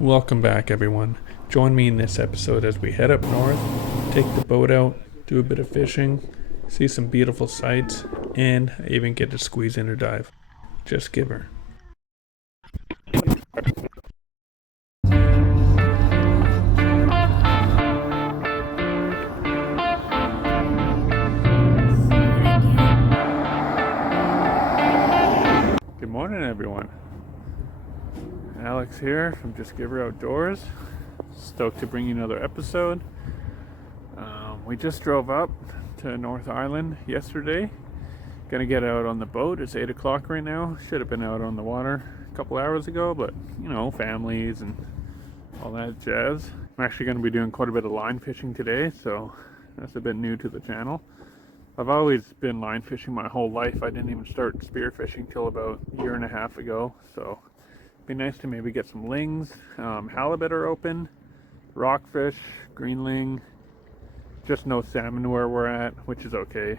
Welcome back, everyone. Join me in this episode as we head up north, take the boat out, do a bit of fishing, see some beautiful sights, and I even get to squeeze in a dive. Just give her. Good morning, everyone. Alex here from Just Give Her Outdoors. Stoked to bring you another episode. We just drove up to North Island yesterday. Gonna get out on the boat. It's 8 o'clock right now. Should have been out on the water a couple hours ago, but you know, families and all that jazz. I'm actually gonna be doing quite a bit of line fishing today, so that's a bit new to the channel. I've always been line fishing my whole life. I didn't even start spearfishing till about a year and a half ago, so be nice to maybe get some lings. Halibut are open, rockfish, green ling, just no salmon where we're at, which is okay.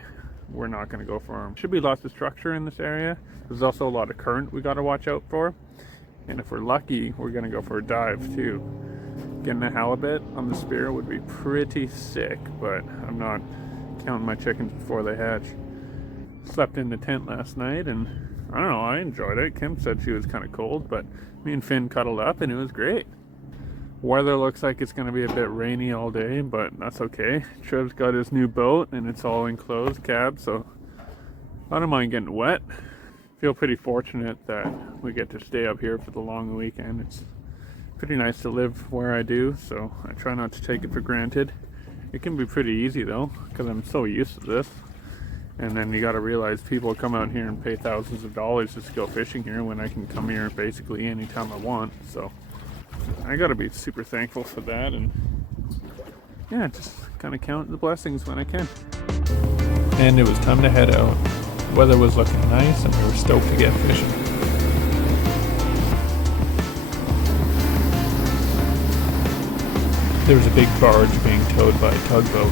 We're not going to go for them. Should be lots of structure in this area. There's also a lot of current we got to watch out for, and if we're lucky, we're going to go for a dive too. Getting a halibut on the spear would be pretty sick, but I'm not counting my chickens before they hatch. Slept in the tent last night and I don't know, I enjoyed it. Kim said she was kind of cold, but me and Finn cuddled up and it was great. Weather looks like it's going to be a bit rainy all day, but that's okay. Trev's got his new boat and it's all enclosed cab, so I don't mind getting wet. Feel pretty fortunate that we get to stay up here for the long weekend. It's pretty nice to live where I do, so I try not to take it for granted. It can be pretty easy though, because I'm so used to this. And then you got to realize people come out here and pay thousands of dollars just to go fishing here when I can come here basically anytime I want. So I got to be super thankful for that, and yeah, just kind of count the blessings when I can. And it was time to head out. Weather was looking nice and we were stoked to get fishing. There was a big barge being towed by a tugboat.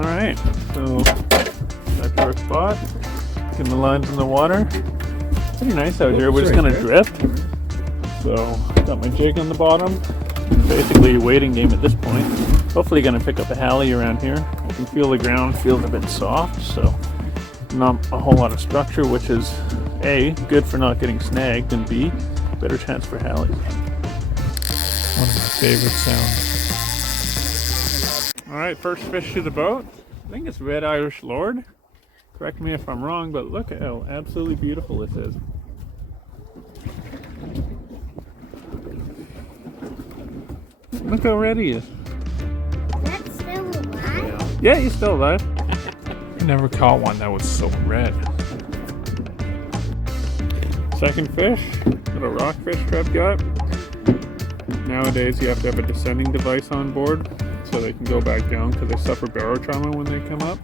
Alright, so that's our spot. Getting the lines in the water. Pretty nice out here. We're just gonna drift. So, got my jig on the bottom. Basically a waiting game at this point. Hopefully gonna pick up a halie around here. I can feel the ground feels a bit soft, so not a whole lot of structure, which is A, good for not getting snagged, and B, better chance for halies. One of my favorite sounds. Alright, first fish to the boat. I think it's Red Irish Lord. Correct me if I'm wrong, but look at how absolutely beautiful this is. Look how red he is. That's still alive? Yeah, he's still alive. I never caught one that was so red. Second fish, little rockfish Trev got. Nowadays you have to have a descending device on board so they can go back down because they suffer barotrauma when they come up.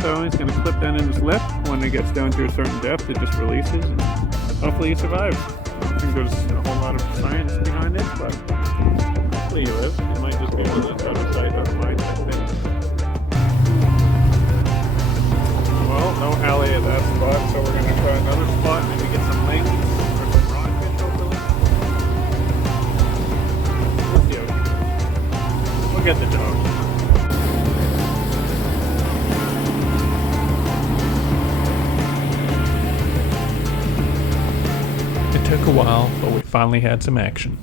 So he's going to clip down in his lip. When it gets down to a certain depth, it just releases and hopefully he survives. I don't think there's a whole lot of science behind it, but hopefully he lives. It might just be one of those out of sight, out of mind type things. Well, no halie at that spot, so we're going to try another spot, maybe get some lings or some rockfish hopefully. We'll see how we do. We'll get the dog. It took a while, but we finally had some action.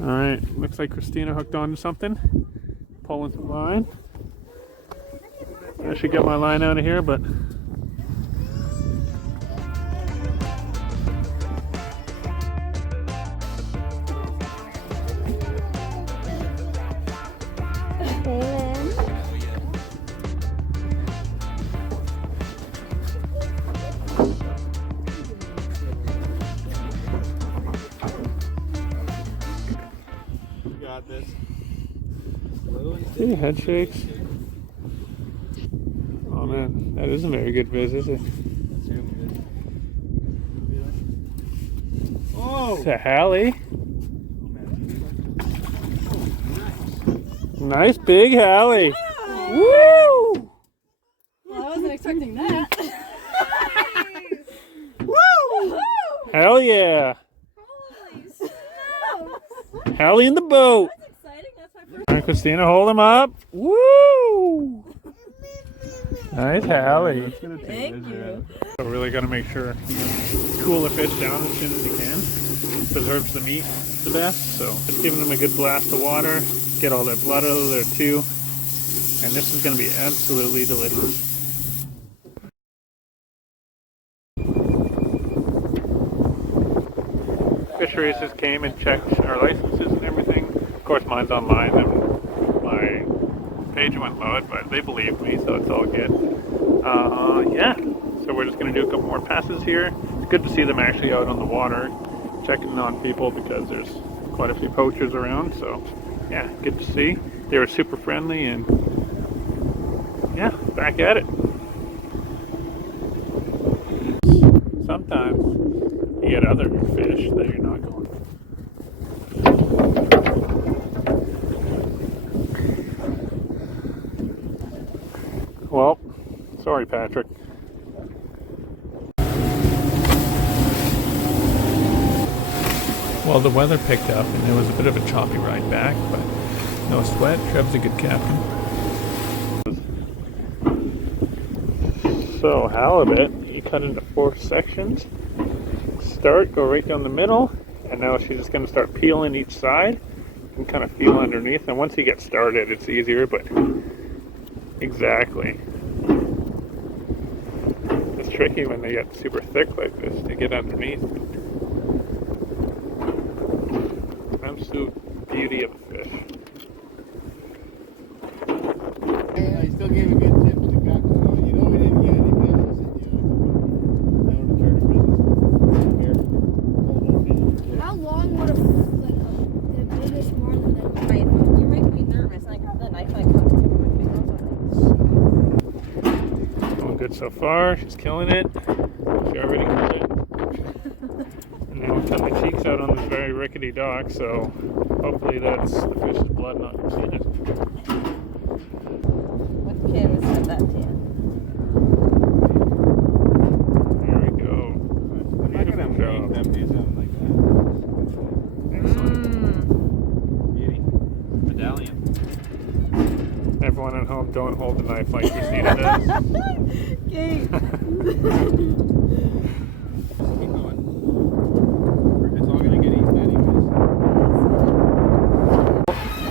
Alright, looks like Christina hooked onto something. Pulling some line. I should get my line out of here, but see, head shakes. Oh man, that isn't very good viz, is it? Oh! It's a halie. Nice big halie. Oh. Woo! Well, I wasn't expecting that. Hell yeah! Holy smokes! Hallie in the boat! That's exciting. That's my first. All right, Christina, hold him up. Woo! Nice, Hallie. Thank you. So really got to make sure you cool the fish down as soon as you can. Preserves the meat the best. So just giving them a good blast of water, get all that blood out of there too. And this is going to be absolutely delicious. Fisheries just came and checked our licenses and everything. Of course, mine's online and my page went loud, but they believed me, so it's all good. Yeah, so we're just going to do a couple more passes here. It's good to see them actually out on the water, checking on people because there's quite a few poachers around. So, yeah, good to see. They were super friendly and, yeah, back at it. Sometimes you get other fish that you're not going. Well, sorry, Patrick. Well, the weather picked up and it was a bit of a choppy ride back, but no sweat. Trev's a good captain. So, halibut, you cut into 4 sections. Start, go right down the middle, and now she's just going to start peeling each side. You can kind of feel underneath, and once you get started, it's easier, but exactly. It's tricky when they get super thick like this to get underneath. Absolute beauty of a fish. I still gave a good tip to the captain. You know we didn't get any fish. I said, I don't return to business. Here, hold on fish. How long would the biggest marlin that Right, you're making me nervous. I grab that knife and I cut the tip of my finger. Going good so far. She's killing it. She already killed it. And now we'll cut my cheeks out on this very rickety dock, so hopefully that's the fish's blood, not Kristina's. What can we set that to? There we go. I'm not gonna make them do something like that. Excellent. Beauty. Medallion. Everyone at home, don't hold the knife like Kristina does. Okay. Keep going. It's all gonna get eaten anyways.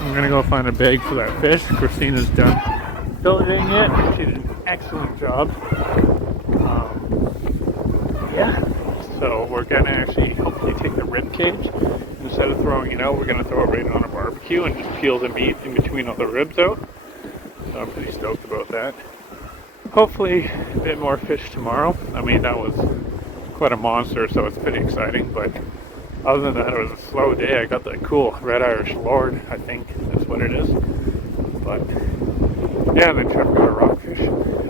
I'm gonna go find a bag for that fish. Kristina's done filleting it. She did an excellent job. Yeah. So we're gonna actually hopefully take the rib cage. Instead of throwing it out, we're gonna throw it right on a barbecue and just peel the meat in between all the ribs out. So I'm pretty stoked about that. Hopefully a bit more fish tomorrow. I mean, that was quite a monster, so it's pretty exciting, but other than that, it was a slow day. I got the cool red Irish Lord, I think that's what it is. But yeah, and then Trevor got a rockfish.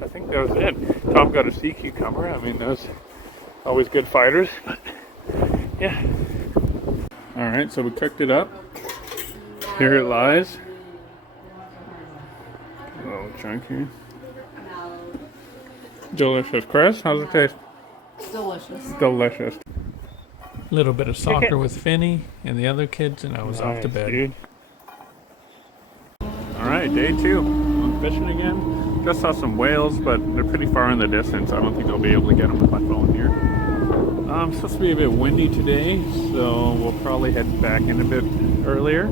I think that was it. Tom got a sea cucumber. I mean, those always good fighters, but yeah. All right, so we cooked it up. Here it lies. A little chunk here. Delicious. Chris, how's it taste? Delicious. Delicious. Little bit of soccer with Finny and the other kids, and I was off to bed. Dude. All right, day 2. I'm fishing again. Just saw some whales, but they're pretty far in the distance. I don't think I'll be able to get them with my phone here. It's supposed to be a bit windy today, so we'll probably head back in a bit earlier.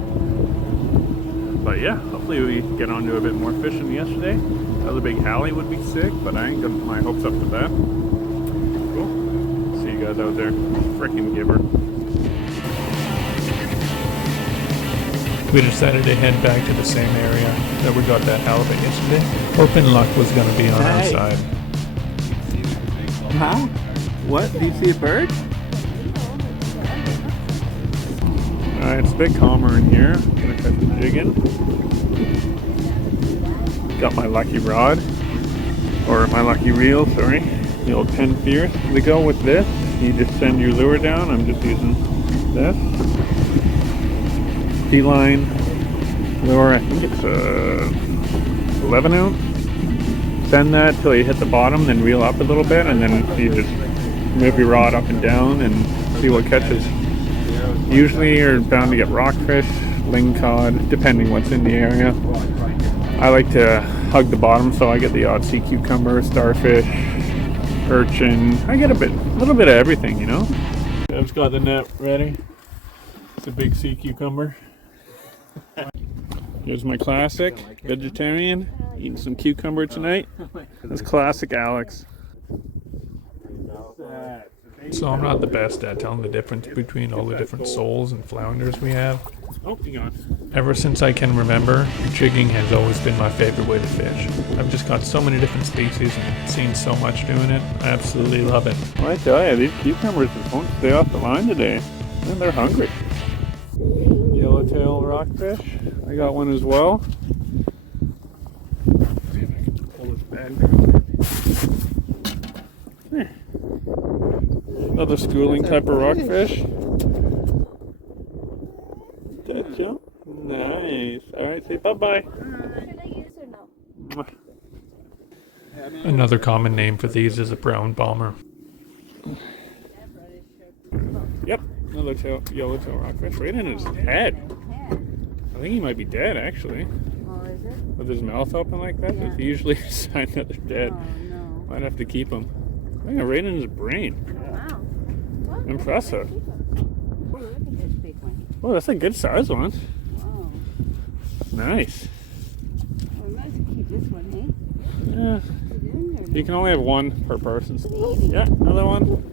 But yeah, hopefully we get on to a bit more fishing than yesterday. Another big Hallie would be sick, but I ain't got my hopes up to that. Cool. See you guys out there. Frickin' giver. We decided to head back to the same area that we got that halibut yesterday. Hoping luck was going to be on our side. Huh? What? Do you see a bird? Alright, it's a bit calmer in here. I'm going to cut the jig in. Got my lucky rod. Or my lucky reel, sorry. The old 10 Fierce. To go with this, you just send your lure down. I'm just using this. Beeline lure, I think it's a 11 ounce. Send that till you hit the bottom, then reel up a little bit, and then you just move your rod up and down and see what catches. Usually you're bound to get rockfish, ling cod, depending what's in the area. I like to hug the bottom, so I get the odd sea cucumber, starfish, urchin. I get a little bit of everything, you know. I've got the net ready. It's a big sea cucumber. Here's my classic vegetarian, eating some cucumber tonight. That's classic Alex. So I'm not the best at telling the difference between all the different soles and flounders we have. Ever since I can remember, jigging has always been my favorite way to fish. I've just got so many different species and seen so much doing it. I absolutely love it. Well, I tell you, these cucumbers just won't stay off the line today. And they're hungry. Yellowtail rockfish. I got one as well. See if I can pull this bag down. There. Another schooling type of rockfish. That jump? Nice. Alright, say bye-bye. Should I use or no? Another common name for these is a brown bomber. Yep, another yellowtail rockfish right in his head. I think he might be dead, actually. Oh, is it? With his mouth open like that, that's usually a sign that they're dead. Oh, no. Might have to keep him. I think right in his brain. Wow. Well, Impressive. oh, look at this big one. Oh, that's a good size one. Wow. Nice. Well, we might as well keep this one, hey? Yeah. Put it in there. You can only have one per person. Maybe. Yeah, another one.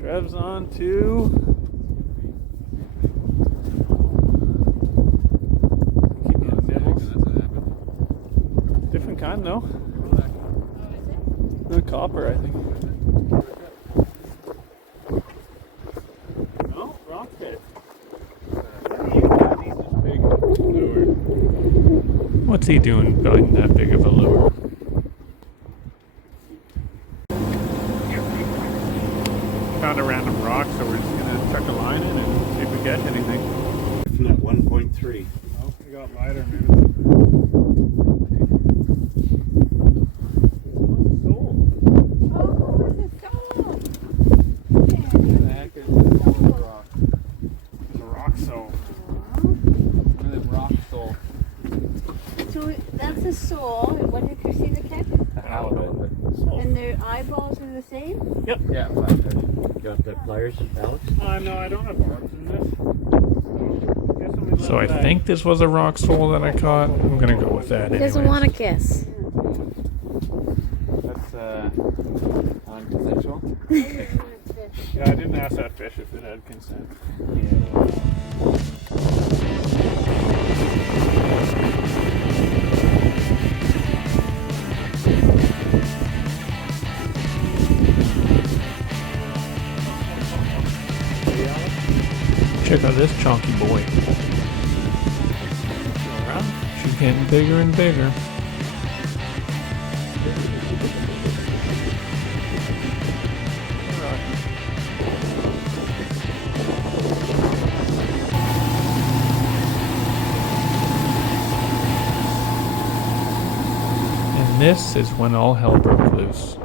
Trev's on to. Keep getting nibbles. Different kind, though. The copper, I think. No, rockfish. What's he doing building that big of a lure? Found a random rock, so we're just gonna chuck a line in and see if we catch anything. If not 1.3. Oh, we got lighter, maybe. So that's a sole, and what did Kristinas catch? A halibut. And their eyeballs are the same? Yep. Yeah, flatfish. Got the pliers, Alex? No, I don't have barbs in this. So I think this was a rock sole that I caught. I'm gonna go with that. He doesn't want to kiss. That's non-consensual. Yeah, I didn't ask that fish if it had consent. Check out this chunky boy. She's getting bigger and bigger. And this is when all hell broke loose.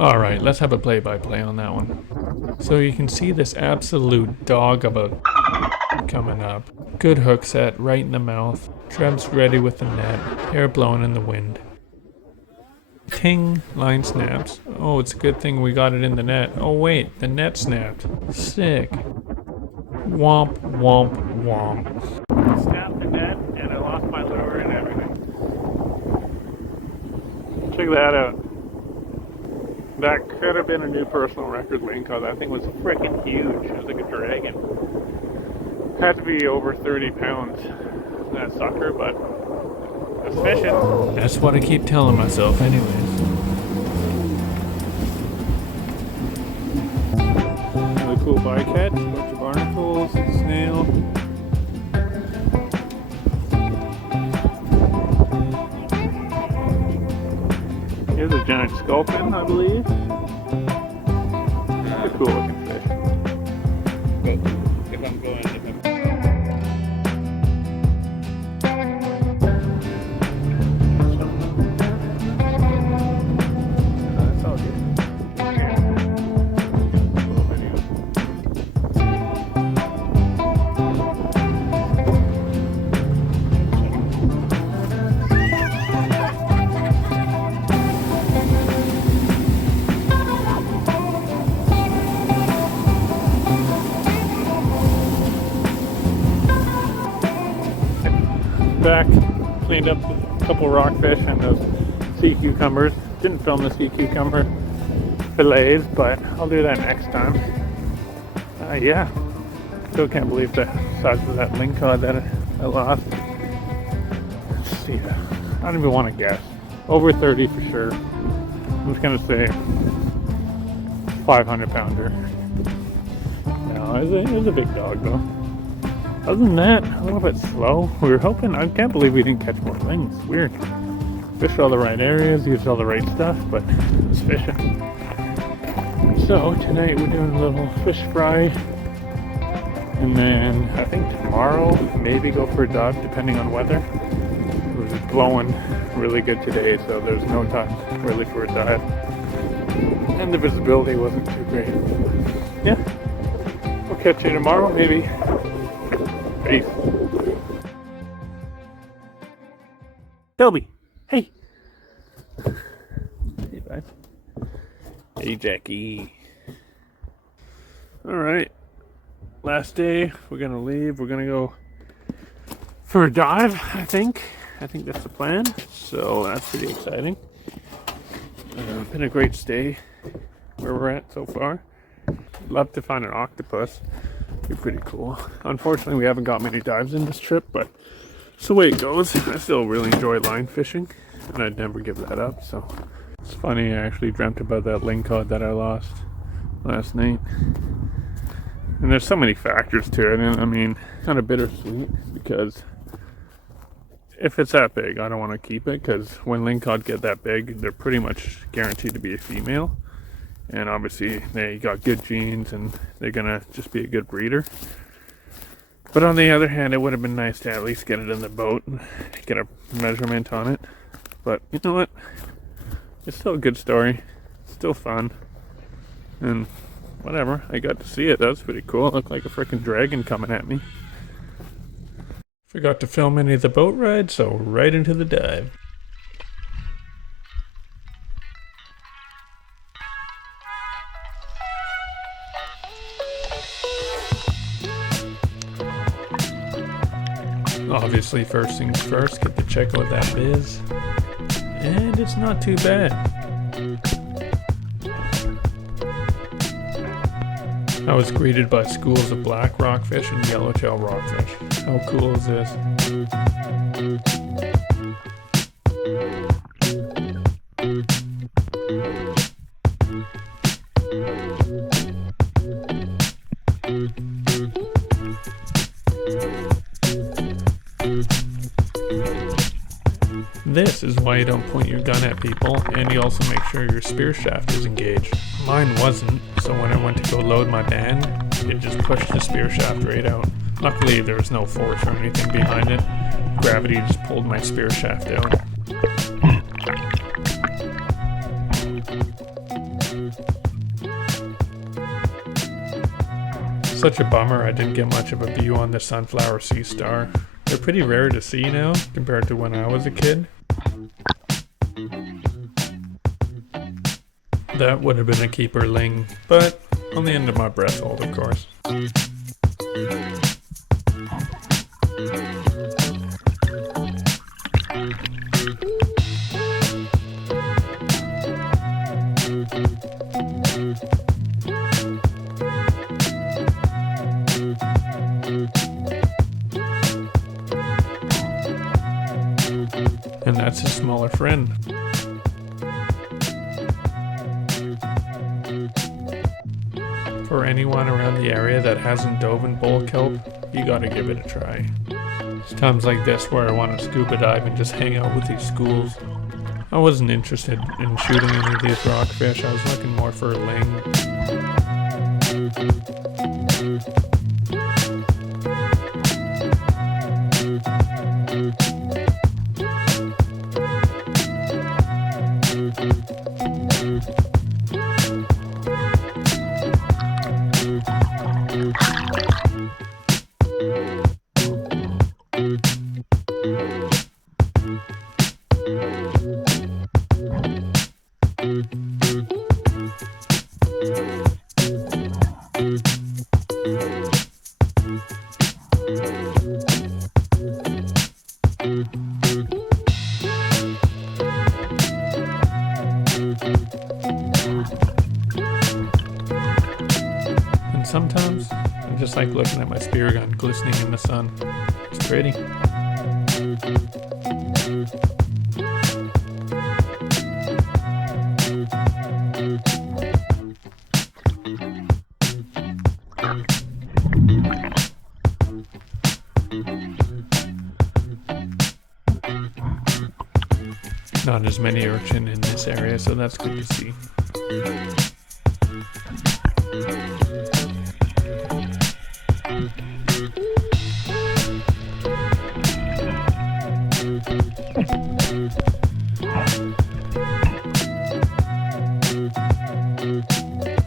Alright, let's have a play-by-play on that one. So you can see this absolute dog of a coming up. Good hook set, right in the mouth. Trev's ready with the net, hair blowing in the wind. Ting, line snaps. Oh, it's a good thing we got it in the net. Oh wait, the net snapped. Sick. Womp, womp, womp. Snapped the net and I lost my lure and everything. that out. That could have been a new personal record ling cod. That thing was freaking huge. It was like a dragon. Had to be over 30 pounds, that sucker, but it's fishing. That's what I keep telling myself anyways. Another cool bycatch, a bunch of barnacles, snail. Here's a giant sculpin, I believe. It's a cool looking fish. If I'm going, That's all good. Little video. Back, cleaned up a couple rockfish and those sea cucumbers. Didn't film the sea cucumber fillets, but I'll do that next time. Yeah, still can't believe the size of that ling cod that I lost. Let's see, I don't even want to guess. Over 30 for sure. I'm just gonna say 500 pounder. No, it was a big dog though. Other than that, a little bit slow. We were hoping, I can't believe we didn't catch more lings. Weird. Fished all the right areas, used all the right stuff, but it was fishing. So tonight we're doing a little fish fry. And then I think tomorrow, maybe go for a dive depending on weather. It was blowing really good today, so there's no time really for a dive. And the visibility wasn't too great. Yeah. We'll catch you tomorrow, maybe. Peace. Toby, hey. Hey, bud. Hey, Jackie. All right. Last day. We're gonna leave. We're gonna go for a dive. I think that's the plan. So that's pretty exciting. Been a great stay where we're at so far. Love to find an octopus. Be pretty cool. Unfortunately, we haven't got many dives in this trip, but it's the way it goes. I still really enjoy line fishing, and I'd never give that up. So it's funny, I actually dreamt about that ling cod that I lost last night. And there's so many factors to it, and I mean, kind of bittersweet because if it's that big, I don't want to keep it, because when ling cod get that big, they're pretty much guaranteed to be a female. And obviously they got good genes and they're gonna just be a good breeder. But on the other hand, it would have been nice to at least get it in the boat and get a measurement on it. But you know what? It's still a good story. It's still fun. And whatever, I got to see it. That was pretty cool. It looked like a freaking dragon coming at me. Forgot to film any of the boat ride, so right into the dive. Obviously, first things first, get to check out that biz. And it's not too bad. I was greeted by schools of black rockfish and yellowtail rockfish. How cool is this? This is why you don't point your gun at people, and you also make sure your spear shaft is engaged. Mine wasn't, so when I went to go load my band, it just pushed the spear shaft right out. Luckily there was no force or anything behind it. Gravity just pulled my spear shaft out. Such a bummer I didn't get much of a view on the sunflower sea star. They're pretty rare to see now compared to when I was a kid. That would have been a keeper ling, but on the end of my breath hold, of course. friend. For anyone around the area that hasn't dove in bull kelp, you gotta give it a try. It's times like this where I want to scuba dive and just hang out with these schools. I wasn't interested in shooting any of these rockfish, I was looking more for a ling. And sometimes I just like looking at my spear gun glistening in the sun. It's pretty. Not as many urchin in this area, so that's good to see.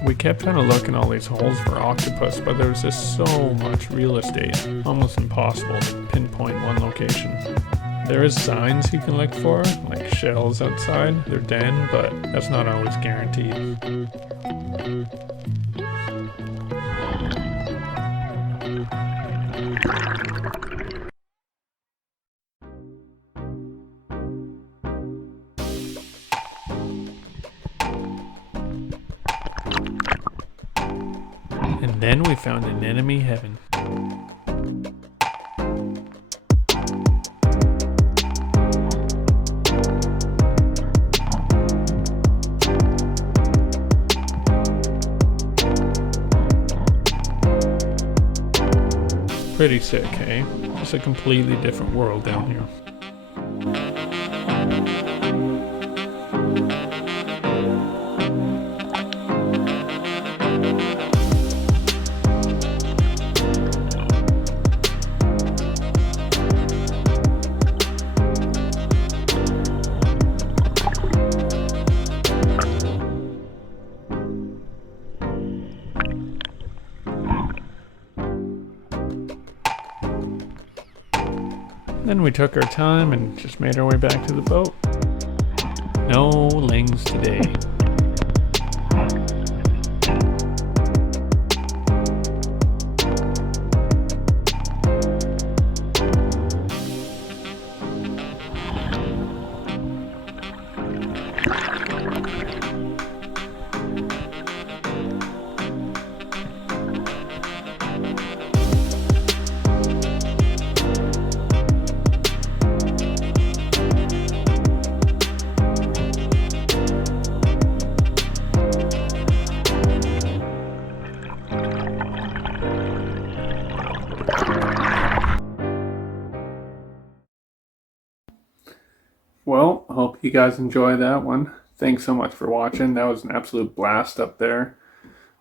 We kept trying to look in all these holes for octopus, but there was just so much real estate, almost impossible to pinpoint one location. There is signs you can look for, like shells outside their den, but that's not always guaranteed. And then we found anemone heaven. Pretty sick, hey? Just a completely different world down here. Then we took our time and just made our way back to the boat. No lings today. Well, I hope you guys enjoy that one. Thanks so much for watching. That was an absolute blast up there.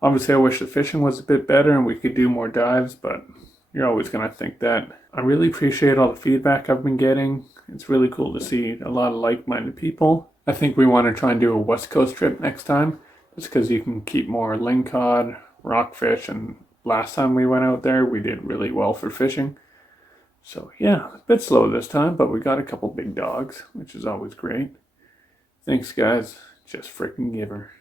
Obviously, I wish the fishing was a bit better and we could do more dives, but you're always going to think that. I really appreciate all the feedback I've been getting. It's really cool to see a lot of like-minded people. I think we want to try and do a West Coast trip next time, just because you can keep more lingcod, rockfish, and last time we went out there, we did really well for fishing. So yeah, a bit slow this time, but we got a couple big dogs, which is always great. Thanks guys, just freaking giver.